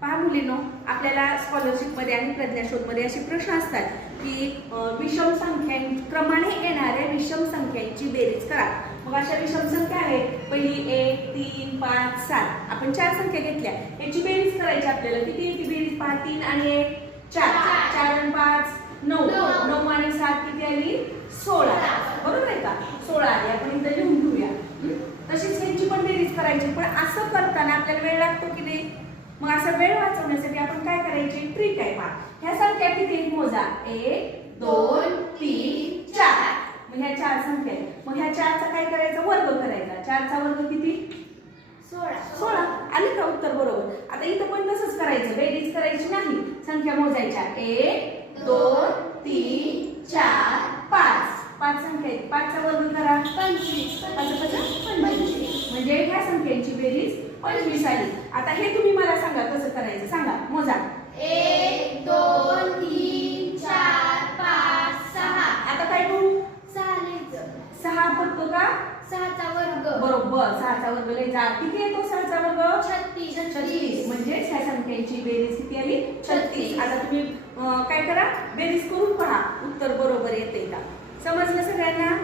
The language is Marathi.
पहा मुलींनो, आपल्याला स्कॉलरशिपमध्ये आणि प्रज्ञाशोधमध्ये असे प्रश्न असतात की विषम क्रमाने येणाऱ्या विषम संख्यांची बेरीज करा. मग अशा विषम संख्या आहेत. पहिली 1, 3, 5, 7. आपण 4 संख्या घेतल्या. याची बेरीज करायची आपल्याला. किती येते बेरीज? 5, 3 आणि 1 4. 4 आणि 5 9. 9 आणि 7 किती आली? 16. बरोबर आहे का? 16 आली. आपण इथं लिहून ठेवूया. तशीच यांची पण बेरीज करायची. पण असं करताना आपल्याला वेळ लागतो की नाही? मग असा वेळ वाचवण्यासाठी आपण काय करायचे? ट्रिक आहे. पहा, ह्या संख्या किती मोजा? 1 2 3 4. मग ह्या 4 संख्या आहेत. मग ह्या 4चा काय करायचं? वर्ग करायचा. 4चा वर्ग किती? 16. आली का उत्तर? बरोबर. आता इथं पण तसंच करायचं. बेरीज करायची नाही, संख्या मोजायच्या. 1 2 3 4 5. 5 संख्या आहेत. 5चा वर्ग करा. 25. 25 म्हणजे ह्या संख्यांची बेरीज 25 आली. आता हे तुम्ही मला सांगा कसं करायचं? सांगा, मोजा. 1 2 3 4 5 6. आता काय करू? 6 लिहायचं. 6 फक्त का? 6चा वर्ग. बरोबर. 6चा वर्ग लिहायचा. किती येतो 6चा वर्ग? 36. म्हणजे ह्या संख्यांची बेरीज किती आली? 36. आता तुम्ही काय करा? बेरीज करून पहा, उत्तर बरोबर येते का? समजलं सगळ्यांना?